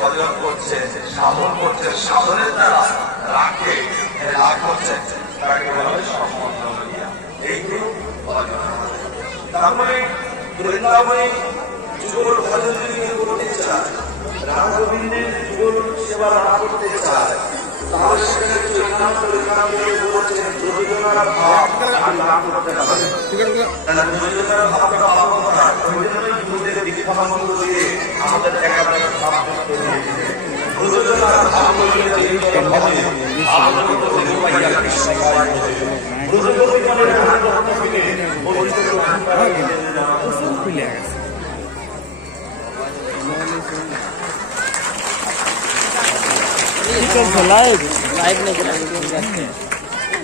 ভজন করছে, সাধন করছে, সাধনের দ্বারা রাখে লাভ করছে, তাকে বলা হয় সম্বন্ধ লইয়া। এইগুলো ভজন। তার মানে বৃন্দাবনে যুগল ভজন যদি কেউ করতে চায়, রাধা গোবিন্দের যুগল সেবা না করতে চায়, তাহলে সেখানে চৈতন্য বলছেন যোজনার ভাব আমি লাভ করতে পারি। যোজনার ভাবটা লাভ করা ওই জন্যই যুগদের দীক্ষামন্ত্র দিয়ে আমাদের একাধারে ভাব করতে দিয়েছে। যোজনার ভাব লইলে লাইভ লাইভ নাকি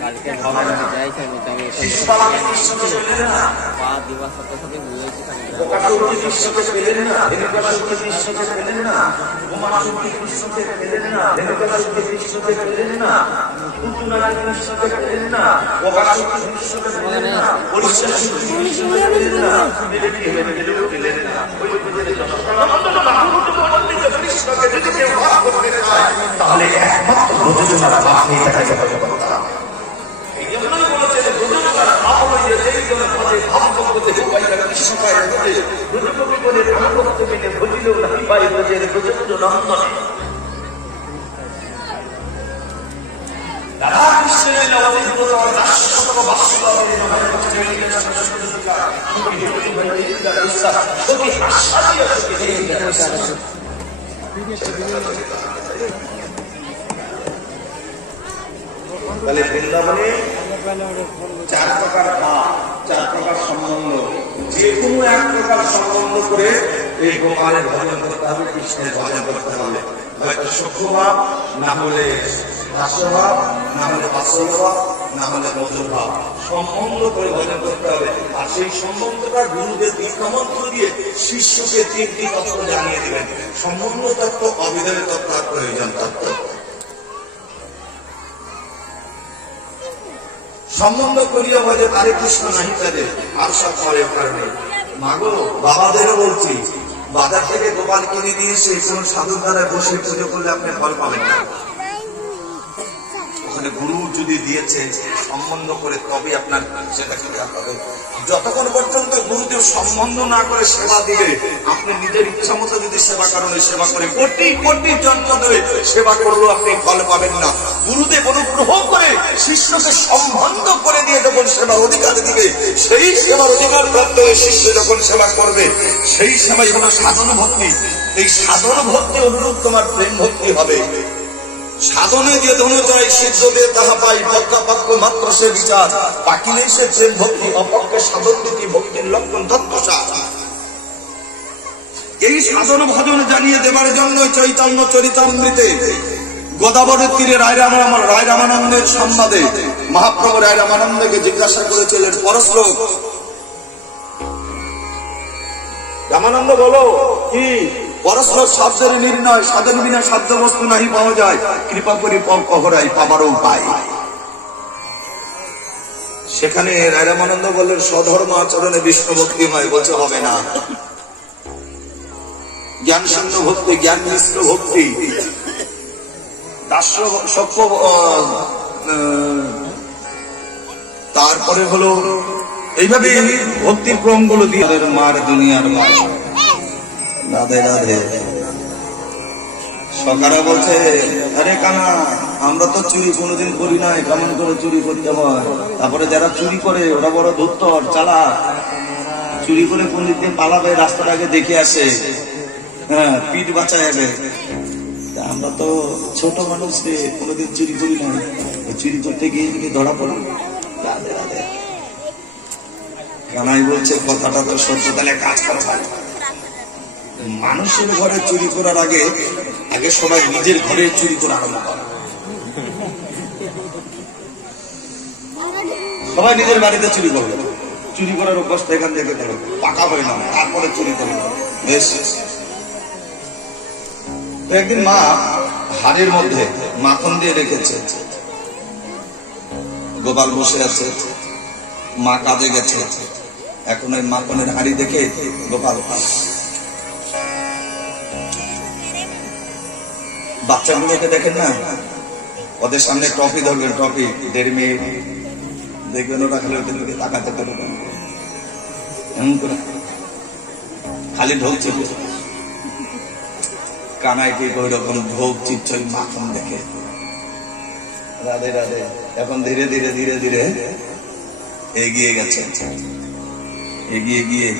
কালকে ভবনে যাইছে আমি দিবস সাথে সাথে হয়েছে তাহলে একমাত্র যোজনার আপনি দেখা যাবে। তাহলে বৃন্দাবনে চার প্রকার ভাব, চার প্রকার সম্বন্ধ, যে কোনো এক প্রকার সম্বন্ধ করে এই গোপালের ভজন করতে হবে, কৃষ্ণের ভজন করতে হবে। হয়তো সখ্যভাব, না হলে দাস্যভাব, না হলে বাৎসল্যভাব, না হলে মধুরভাব, সম্বন্ধ করে ভজন করতে হবে। আর সেই সম্বন্ধটা গুরুদের দীক্ষামন্ত্র দিয়ে শিষ্যকে তিনটি তত্ত্ব জানিয়ে দেবেন। সম্বন্ধ তত্ত্ব, অবিধেয় তত্ত্ব আর প্রয়োজন তত্ত্ব। সম্বন্ধ করিয়া বলে তারে কৃষ্ণ নাহি তাদের আর সব পরে কারণে। মাগো, বাবাদেরও বলছি, বাজার থেকে গোপাল কিনে নিয়ে এসে কোন সাধুর দ্বারা বসে পুজো করলে আপনি ফল পাবেন না। ওখানে গুরু যদি দিয়েছে সম্বন্ধ করে তবে আপনার সেটা খেতে হবে। যতক্ষণ পর্যন্ত গুরুদেব সম্বন্ধ না করে সেবা দিবে, আপনি নিজের ইচ্ছা মতো যদি সেবা কারণে সেবা করে কোটি কোটি যন্ত্র দেবে, সেবা করলেও আপনি ফল পাবেন না। গুরুদেব অনুগ্রহ করে শিষ্যকে সম্বন্ধ করে দিয়ে যখন সেবার অধিকার দিবে, সেই সেবার অধিকার প্রাপ্ত হয়ে শিষ্য যখন সেবা করবে, সেই সেবাই হলো সাধন ভক্তি। এই সাধন ভক্তি অনুরূপ তোমার প্রেম ভক্তি হবে। সাধনে যে ধনুজয় সিদ্ধ দে তাহা পাই, পক্ষাপক্ষ মাত্র সে বিচার, বাকি নেই সে প্রেম ভক্তি, অপক্ষে সাধন নীতি ভক্তির লক্ষণ তত্ত্বসার। এই সাধন ভজন জানিয়ে দেবার জন্য চৈতন্য চরিতামৃতে গোদাবরীর তীরে রায় রামানন্দের সংবাদে মহাপ্রভু রায় রামানন্দকে জিজ্ঞাসা করেছিলেন পরশ্লোক, রামানন্দ বলো কি? পরস্পর শব্দের নির্ণয়, সাধন বিনা সাধ্য বস্তু নাহি পাওয়া যায়, কৃপা করি অহরাই পাবারও উপায়। সেখানে রায় রামানন্দ বললেন স্বধর্ম আচরণে বিষ্ণু ভক্তি হয়। বলছে হবে না। জ্ঞান শূন্য ভক্তি, জ্ঞান মিশ্র ভক্তি, দাস্য সক্ষ, তারপরে হলো এইভাবে ভক্তির ক্রম গুলো দিয়ে মার দুনিয়ার মার। রাধে রাধে। সকারা বলছে, আরে কানা, আমরা তো চুরি কোনোদিন করি নাই, কেমন করে চুরি করতে হয়? তারপরে যারা চুরি করে ওরা বড় ধূর্তর, চালাক, চুরি করে কোন দিক দিয়ে পালাবে রাস্তার আগে দেখে আসে, হ্যাঁ, পিঠ বাঁচায় যাবে। আমরা তো ছোট মানুষ রে, কোনোদিন চুরি করি নাই, চুরি করতে গিয়ে ধরা পড়ি। রাধে রাধে। কানাই বলছে কথাটা তো সত্য, তাহলে কাজ করা হয়। মানুষের ঘরে চুরি করার আগে আগে সবাই নিজের ঘরে চুরি করা আরম্ভ করে। সবাই নিজের বাড়িতে চুরি করবে, চুরি করার অভ্যাসটা এখান থেকে ধরো, পাকা হয় না, তারপরে চুরি করবে। বেশ। একদিন মা হাড়ের মধ্যে মাখন দিয়ে রেখেছে, গোপাল বসে আছে, মা কাজে গেছে। এখন ওই মাখনের হাড়ি দেখে গোপাল বাচ্চাগুলোকে দেখেন না, ওদের সামনে ট্রফি ধরবেন, ট্রফি 1.5 মিনিট দেখবেন, ওরা খালি ওদের দিকে তাকাতে পারবে এমন করে খালি ঢোকছে। কানাই ঠিক ওই রকম ঢোক চিচ্ছই মাখন দেখে রাধে রাধে। এখন ধীরে ধীরে ধীরে ধীরে এগিয়ে গেছে, এগিয়ে গিয়ে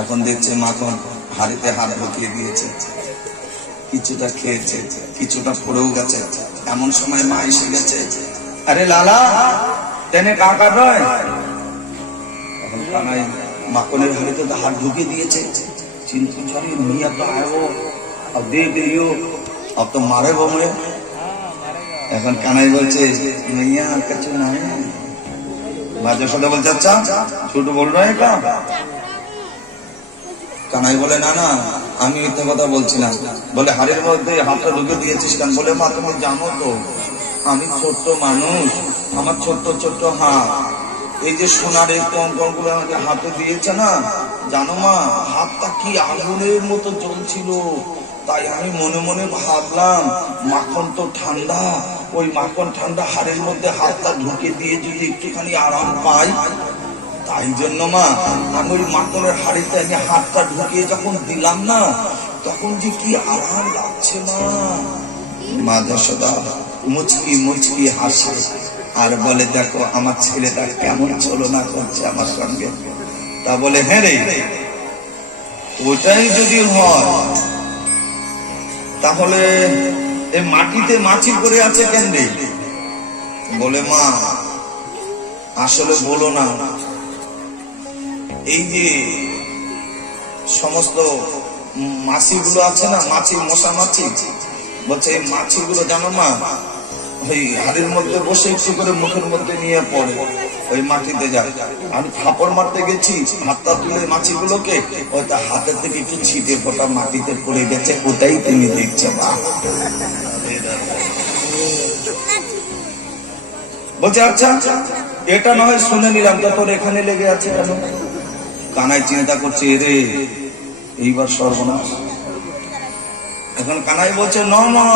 এখন দেখছে মাখন হাড়িতে হাত ঢুকিয়ে দিয়েছে, কিছুটা খেয়েছে, কিছুটা পড়েও গেছে। এমন সময় মা এসে গেছে, আরে লালা তেনে কাকা নয়। এখন কানাই মাখনের হাড়িতে হাত ঢুকিয়ে দিয়েছে, চিন্তা ছাড়ি মিয়া তো আয়ো अब देख लियो अब तो मारे गो मुझे। এখন কানাই বলছে মিয়া কিছু নাই। বাজার সাথে বলছে আচ্ছা ছোট বল রहा है क्या? কানাই বলে না না আমি মিথ্যা কথা বলছি না। বলে হাড়ির মধ্যে হাতটা ঢুকে দিয়েছিস কেন? বলে মা তুমি জানো তো আমি ছোট্ট মানুষ, আমার ছোট্ট ছোট্ট হাত, এই যে সোনার এই কঙ্কর গুলো আমাকে হাতে দিয়েছে না, জানো মা হাতটা কি আগুনের মতো জ্বলছিল। তাই আমি মনে মনে ভাবলাম মাখন তো ঠান্ডা, ওই মাখন ঠান্ডা হাড়ের মধ্যে হাতটা ঢুকে দিয়ে যদি একটুখানি আরাম পাই, তাই জন্য মা আমি ওই মাখনের হাড়িতে আমি হাতটা ঢুকিয়ে যখন দিলাম না, তখন যে কি আরাম লাগছে মা। মা যশোদা মুচকি মুচকি হাসে আর বলে দেখো আমার ছেলেটা কেমন ছলনা করছে আমার সঙ্গে। তা বলে হ্যাঁ রে, ওটাই যদি হয় তাহলে এই মাটিতে মাছি করে আছে কেন রে? বলে মা আসলে বলো না, এই যে সমস্ত মাছিগুলো আছে না, মাছি মশা মাছি, বলছে এই মাছিগুলো জানো মা ওই হাড়ির মধ্যে বসে একটু করে মুখের মধ্যে নিয়ে পড়ে ওই মাটিতে যায়। আমি থাপড় মারতে গেছি, হাতটা তুলে মাছিগুলোকে ওইটা হাতের থেকে একটু ছিটে ফোটা মাটিতে পড়ে গেছে, ওটাই তুমি দেখছো মা। বলছে আচ্ছা এটা না হয় শুনে নিলাম, তো তোর এখানে লেগে আছে কেন? কানাই চিন্তা করছে রে এইবার সর্বনাশ। এখন কানাই বলছে না না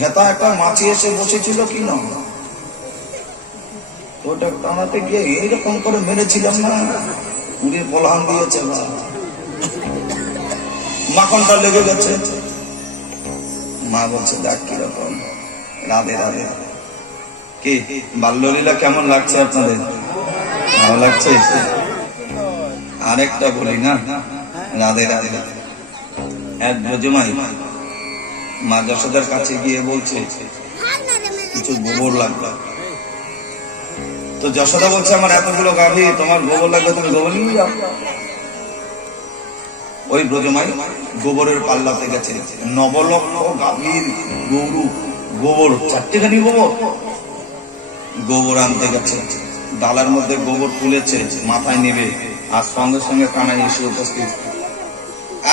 হেতা একটা মাছি এসে বসেছিল কি না, ওটা টানাতে গিয়ে এইরকম করে মেরেছিলাম না, উড়ে পলান দিয়েছে, মাখনটা লেগে গেছে। মা বলছে দেখ কিরকম। রাধে রাধে। কি বাল্যলীলা কেমন লাগছে আপনাদের? ভালো লাগছে? আরেকটা বলি না, রাধে রাধে। এক ব্রজমাই মা যশোদার কাছে গিয়ে বলছে কিছু গোবর লাগবে। তো যশোদা বলছে আমার এতগুলো গাভী, তোমার গোবর লাগবে, তুমি গোবর নিয়ে যাও। ওই ব্রজমাই গোবরের পাল্লাতে গেছে, 9 লক্ষ গাভীর গরু গোবর, 4টেখানি গোবর গোবর আনতে গেছে। ডালার মধ্যে গোবর তুলেছে, মাথায় নেবে, আর সঙ্গে সঙ্গে কানাই এসে উপস্থিত।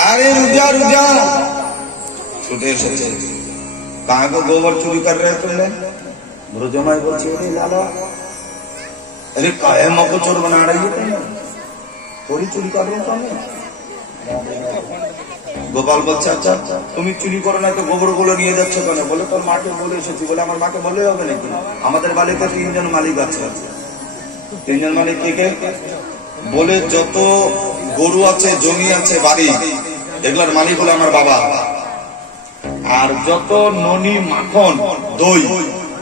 আরে রুজা রুজা ছুটে এসেছে, কাকে গোবর চুরি कर रहे तुमने? ব্রজমাই বলছে अरे लाला अरे काहे मको चोर बना रही है तुम, थोड़ी चोरी कर रहे हो? গোপাল বলছে আচ্ছা তুমি চুরি করো না তো গোবর গুলো নিয়ে যাচ্ছ কেন? বলে তোর মাকে বলে এসেছি। বলে আমার মাকে বললে হবে নাকি? আমাদের বাড়িতে 3 জন মালিক আছে। 3 জন মালিক কে কে? বলে যত গরু আছে, জমি আছে, বাড়ি, এগুলোর মালিক হলো আমার বাবা। আর যত ননি, মাখন, দই,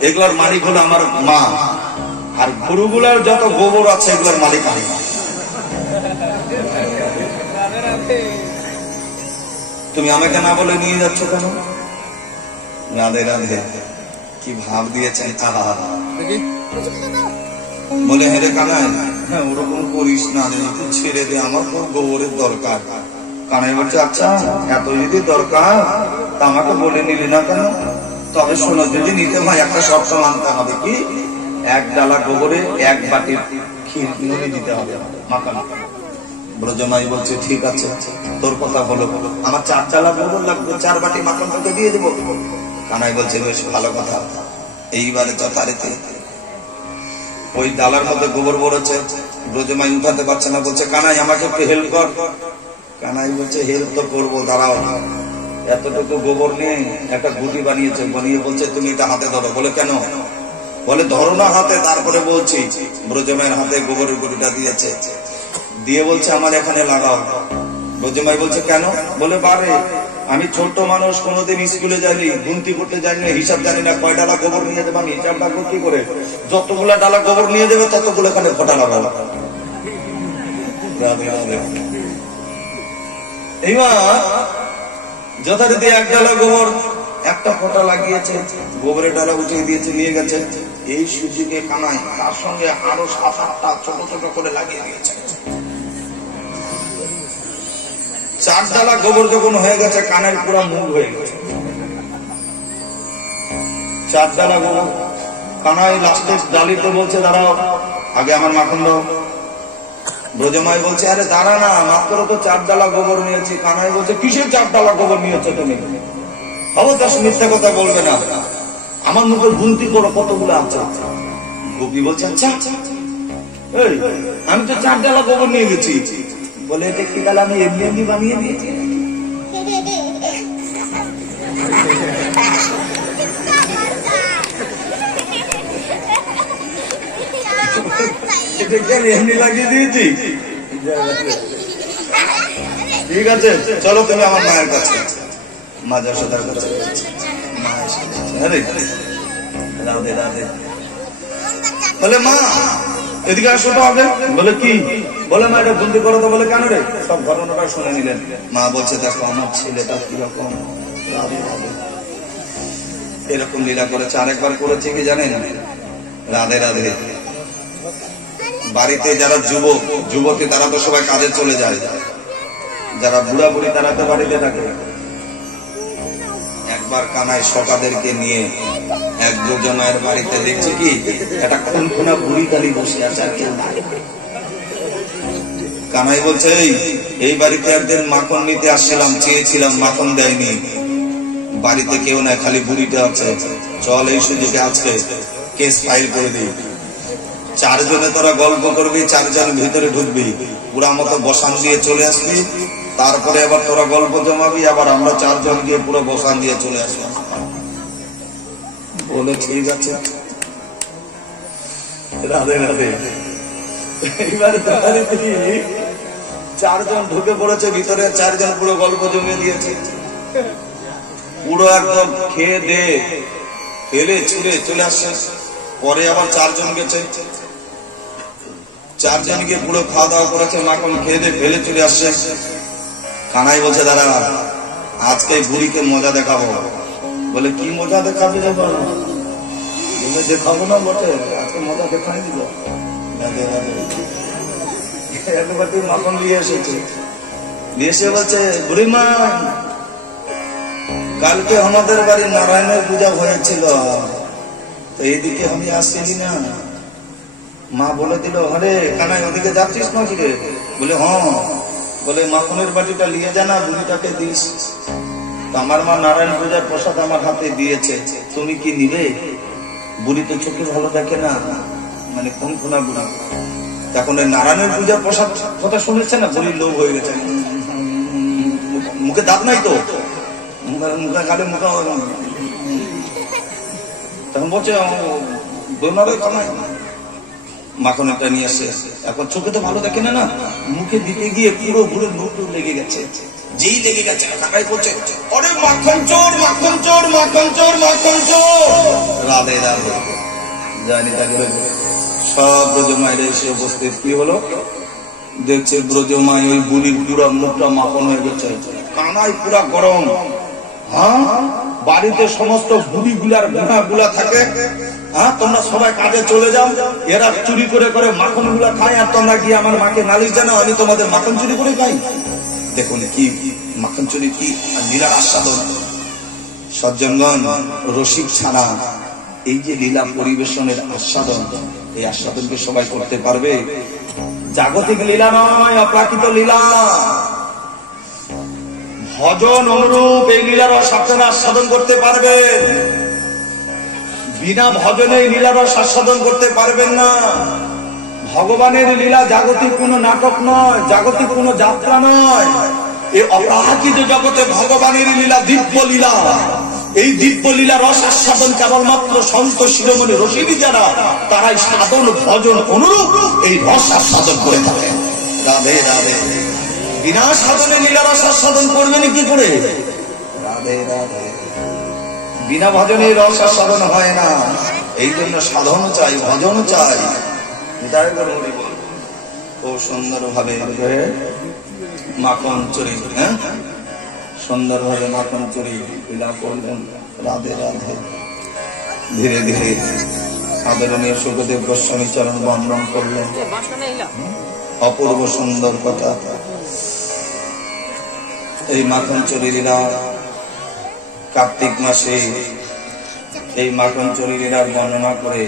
এগুলোর মালিক হলো আমার মা। আর গরুগুলার যত গোবর আছে এগুলোর মালিক আমি। তুমি আমাকে না বলে নিয়ে যাচ্ছ কেন? রাধে রাধে। কি ভাব দিয়েছেন। বলে হেরে কানাই হ্যাঁ ওরকম করিস না, ছেড়ে দে, আমার খুব গোবরের দরকার। কানাই বলছে আচ্ছা এত যদি দরকার তা আমাকে বলে নিলি না কেন? তবে শোনো, যদি নিতে হয় একটা শর্ত মানতে হবে। কি? 1 ডালা গোবরে 1 বাটি ক্ষীর কিনে দিতে হবে মাখন। ব্রজমাই বলছে ঠিক আছে তোর কথা হলো, আমার 4 ডালা গোবর লাগবে, 4 বাটি মাখন তোকে দিয়ে দেবো। কানাই বলছে বেশ ভালো কথা। এইবারে যথারীতি ওই ডালার মধ্যে গোবর ভরেছে, ব্রজমাই উঠাতে পারছে না, বলছে কানাই আমাকে একটু হেল্প কর। কানাই বলছে হেল্প তো করবো, দাঁড়াও। এতটুকু গোবর নিয়ে একটা গুটি বানিয়েছে, বানিয়ে বলছে তুমি এটা হাতে ধরো। বলে কেন? বলে ধরো না হাতে, তারপরে বলছি। ব্রজমায়ের হাতে গোবরের গুটিটা দিয়েছে, দিয়ে বলছে আমার এখানে লাগাও। ব্রজমাই বলছে কেন? বলে বারে আমি ছোট্ট মানুষ, কোনোদিন স্কুলে যাইনি, গুনতি করতে জানি না, হিসাব জানি না, কয় ডালা গোবর নিয়ে দেবো আমি হিসাব রাখবো কি করে? যতগুলা ডালা গোবর নিয়ে দেবে ততগুলো এখানে ফোঁটা লাগাবো। এইবার যথারীতি এক ডালা গোবর একটা ফোঁটা লাগিয়েছে, গোবরের ডালা উঠিয়ে দিয়েছে, নিয়ে গেছে। এই সুযোগে কানাই তার সঙ্গে আরো 7-8টা ছোট ছোট করে লাগিয়ে দিয়েছে। 4 ডালা গোবর যখন হয়ে গেছে, কানের পুরা মুখ হয়ে গেছে। 4 ডালা গোবর। কানাই লাস্টের ডালিতে বলছে দাঁড়াও, আগে আমার মাখন দাও। ব্রজমাই বলছে আরে দাঁড়া না, মাত্র তো 4 ডালা গোবর নিয়েছি। কানাই বলছে কিসের 4 ডালা গোবর নিয়েছো তুমি? অবকাশ মিথ্যা কথা বলবে না, আমার মুখে গুনতি করো কতগুলো আছে। গোপী বলছে আচ্ছা আমি তো 4 ডালা গোবর নিয়ে গেছি। বলে এটা কি ডালা? আমি এমনি এমনি বানিয়ে দিয়েছি। এমনি লাগিয়ে দিয়েছি। ঠিক আছে চলো তুমি আমার মায়ের কাছে। মা যশোদার কাছে। মা এসে আরে রাধে রাধে। বলে মা এদিকে আসো তো আগে। বলে কি? বলে মা এটা বন্দি করো তো। বলে কেন রে? সব ঘটনাটা শুনে নিলেন। মা বলছে দেখো আমার ছেলেটা কিরকম, এরকম লীলা করেছে। আরেকবার করেছে কি জানেন? রাধে রাধে। বাড়িতে যারা যুবক যুবতী তারা তো সবাই কাজে চলে যায়, যারা বুড়া বুড়ি তারা তো বাড়িতে থাকে। একবার কানাই সকাদেরকে নিয়ে এক ব্রজমায়ের বাড়িতে দেখছে কি একটা খুনখুনা বুড়ি কালী বসে আছে। কানাই বলছে এই বাড়িতে একদিন মাখন নিতে আসছিলাম, চেয়েছিলাম মাখন দেয়নি, বাড়িতে কেউ নাই, খালি বুড়িটা আছে। চল এই সুযোগে আজকে কেস ফাইল করে দিই। 4 জনে তোরা গল্প করবি, 4 জন ভিতরে ঢুকবি, পুরা মতো বসান দিয়ে চলে আসবি, তারপরে আবার তোরা গল্প জমাবি, আবার আমরা 4 জন গিয়ে পুরো বসান দিয়ে চলে আসবো। বলে ঠিক আছে। রাধে রাধে। এইবার 4 জন ঢুকে পড়েছে ভিতরে, 4 জন পুরো গল্প জমিয়ে দিয়েছে। পুরো একদম খেয়ে দে ফেলে ছুড়ে চলে আসছে। পরে আবার 4 জন গেছে, 4 জন গিয়ে পুরো খাওয়া দাওয়া করেছে, মাখন খেয়ে দে ফেলে চলে আসছে। কানাই বলছে দাদা আজকে বুড়িকে মজা দেখাবো। বলে কি মজা দেখাবি? বলে দেখাবো না বটে, আজকে মজা দেখাই দিব। একবার তুই মাখন নিয়ে এসেছে, নিয়ে এসে বলছে বুড়িমা কালকে আমাদের বাড়ি নারায়ণের পূজা হয়েছিল, তো এইদিকে আমি আসছিলি না। মা বলে দিল আরে কানাই ওদিকে যাচ্ছিস না কি রে? বলে হ্যাঁ। বলে মাখনের বাটিটা নিয়ে যা না, বুড়িটাকে দিস। আমার মা নারায়ণ পূজার প্রসাদ আমার হাতে দিয়েছে, তুমি কি নিবে? বুড়ি তো চোখে ভালো দেখে না, মানে কোন কোনা বুড়া। তখন ওই নারায়ণের পূজার প্রসাদ কথা শুনেছে না, বুড়ির লোভ হয়ে গেছে। মুখে দাঁত নাই তো, মুখে গালে মুখে। তখন বলছে মাখনটা নিয়ে আসে। এখন চোখে তো ভালো দেখে না, মুখে দিতে গিয়ে পুরো ঘুরে মুখ লেগে গেছে। যেই লেগে গেছে টাকাই করছে অরে মাখন চোর, মাখন চোর, মাখন চোর, মাখন চোর। রাধে রাধে। জানি তাকে সব ব্রজমায়ের এসে উপস্থিত। কি হলো? দেখছে ব্রজমায় ওই বুড়ির পুরা মুখটা মাখন হয়ে গেছে। কানাই পুরা গরম। হ্যাঁ বাড়িতে সমস্ত বুড়ি গুলার গুণা গুলা থাকে। হ্যাঁ তোমরা সবাই কাজে চলে যাও, এরা চুরি করে করে মাখন গুলা খায়, আর তোমরা গিয়ে আমার মাকে নালিশ জানাও আমি তোমাদের মাখন চুরি করে খাই। দেখুন কি মাখন চুরি কি লীলার আস্বাদন। সজ্জনগণ রসিক ছাড়া এই যে লীলা পরিবেশনের আস্বাদন, এই আস্বাদনকে সবাই করতে পারবে? জাগতিক লীলা নয়, অপ্রাকৃত লীলা। ভজন অনুরূপ এই লীলার আপনারা আস্বাদন করতে পারবে। বিনা ভজনে এই লীলার আস্বাদন করতে পারবেন না। ভগবানের লীলা জাগতিক কোন নাটক নয়, জাগতিক কোন যাত্রা নয়। এই অপ্রাকৃত জগতে ভগবানের লীলা দিব্য লীলা, এই দিব্য লীলা রস আস্বাদন কেবলমাত্র সন্ত শিরোমণি রসিনী যারা, তারাই সাধন ভজন অনুরূপ এই রস আস্বাদন করে থাকে। রাধে রাধে। বিনা সাধনে লীলা রস আস্বাদন করবেন কি করে? রাধে রাধে। বিনা ভজনে রস আস্বাদন হয় না, এই জন্য সাধন চাই, ভজন চাই। খুব সুন্দর ভাবে মাখন চুরি, হ্যাঁ সুন্দর ভাবে মাখন চুরি লীলা করলেন। রাধে রাধে। ধীরে ধীরে আদরণীয় সুখদেব গোস্বামী চরণ বন্দন করলেন। অপূর্ব সুন্দর কথা। এই মাখন চুরি লীলা কার্তিক মাসে এই মাখন চুরি লীলার বর্ণনা করে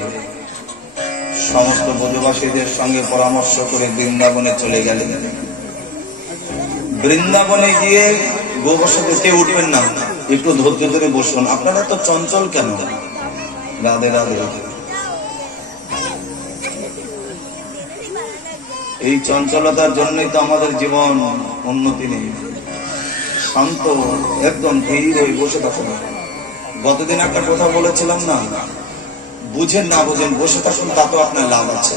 সমস্ত ব্রজবাসীদের সঙ্গে পরামর্শ করে বৃন্দাবনে চলে গেলেন। বৃন্দাবনে গিয়ে গোবসাতে কেউ উঠবেন না, একটু ধৈর্য ধরে বসুন। আপনারা তো চঞ্চল কেন? রাধে রাধে। এই চঞ্চলতার জন্যই তো আমাদের জীবন উন্নতি নেই। শান্ত একদম ধীর হয়ে বসে থাকুন। গতদিন একটা কথা বলেছিলাম না, বুঝেন না বুঝেন বসে থাকুন, তাতেও আপনার লাভ আছে।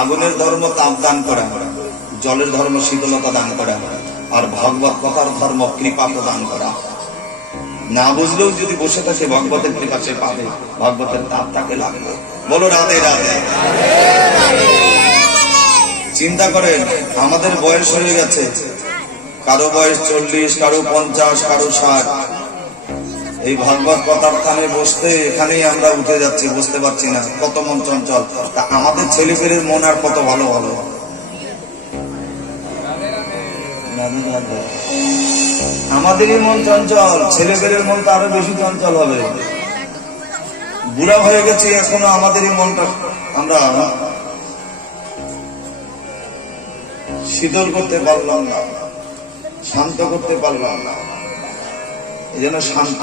আগুনের ধর্ম তাপ দান করা, জলের ধর্ম শীতলতা দান করা, আর ভগবত কথার ধর্ম কৃপা প্রদান করা। না বুঝলেও যদি বসে থাকে ভগবতের কৃপা সে পাবে, ভগবতের তাপ তাকে লাগবে। বলো রাধে রাধে। চিন্তা করেন, আমাদের বয়স হয়ে গেছে, কারো বয়স 40, কারো 50, কারো 60। এই ভগবত কথার স্থানে বসতে এখানেই আমরা উঠে যাচ্ছি, বুঝতে পারছি না কত মন চঞ্চল। তা আমাদের ছেলেপেলের মন আর কত ভালো ভালো। আমাদেরই মন চঞ্চল, ছেলেপেলের মন তো আরো বেশি চঞ্চল হবে। বুড়া হয়ে গেছি এখনো আমাদেরই মনটা আমরা শীতল করতে পারলাম না, শান্ত করতে পারলাম না। এই জন্য শান্ত।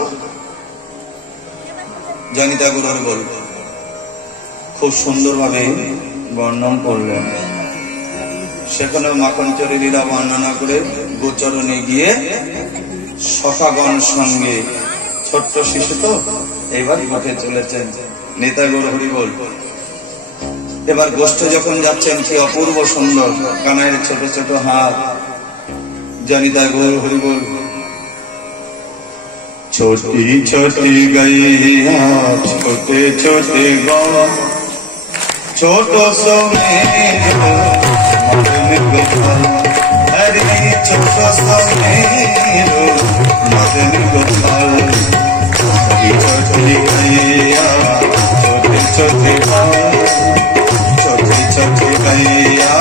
জনিতা গুরুর বল খুব সুন্দরভাবে বর্ণন করলেন। সেখানে মাখন চুরি লীলা বর্ণনা করে গোচরণে গিয়ে সখাগণ সঙ্গে, ছোট্ট শিশু তো এবার উঠে চলেছেন। নেতা গুরু হরি বল। এবার গোষ্ঠ যখন যাচ্ছেন, কি অপূর্ব সুন্দর, কানাইয়ের ছোট ছোট হাত। জনিতা গুরু হরি বল। छोटी छोटी गैया छोटे छोटे गाँव, छोटो सो मेरो मदन गोपाल। अरे छोटो सो मेरो मदन गोपाल। छोटी छोटी गैया छोटे छोटे गाँव, छोटी छोटी गैया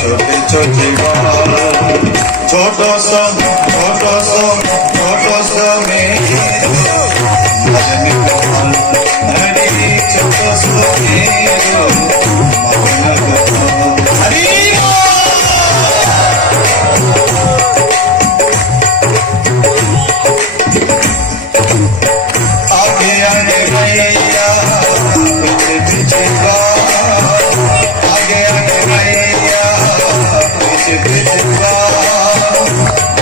छोटे छोटे गाँव। छोटो सो छोटो सो छोटो सो मेरो मदन गोपाल। हरे छोटो सो मेरो मदन गोपाल। हरि आगे आगे भैया पीछे पीछे गाँव, आगे आगे भैया पीछे पीछे गाँव।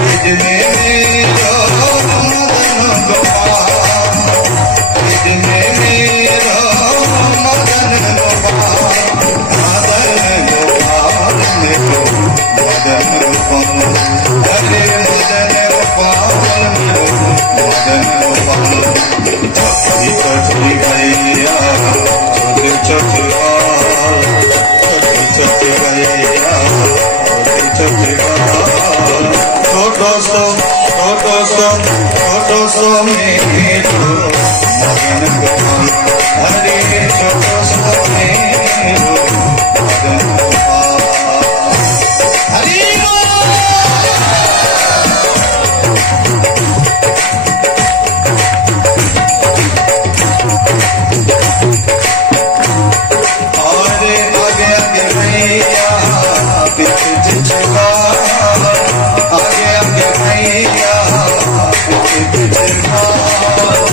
बीच में मेरो मदन गोपाल, बीच में मेरो मदन गोपाल। मदन गोपाल मेरो मदन गोपाल। हरे मदन गोपाल मेरो मदन गोपाल। छोटी छोटी गैया छोटे छोटे गाँव, छोटी छोटी गैया छोटे छोटे गाँव। छोटो सो मेरो मदन गोपाल। हरे छोटो सो मेरो मदन गोपाल। हरि अरे आगे आगे भैया पीछे पीछे गाँव, आगे आगे भैया पीछे पीछे गाँव।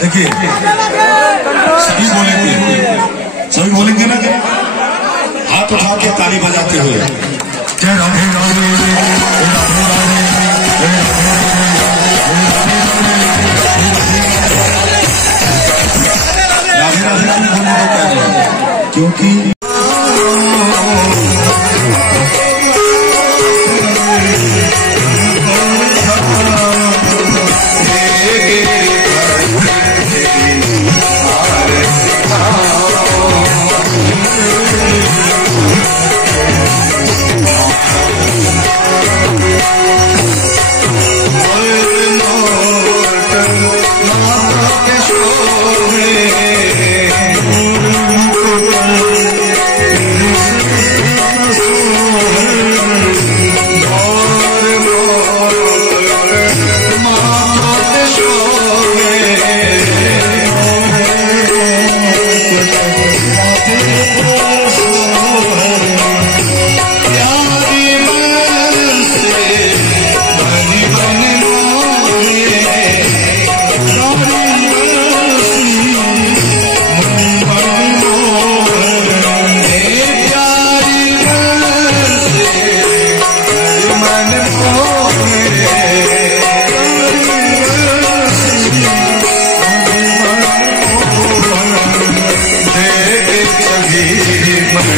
देखिए सभी बोलेंगे ना, हाथ उठा के ताली बजाते हुए जय राधे राधे राधे राधे क्योंकि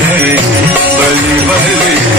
बलि बलि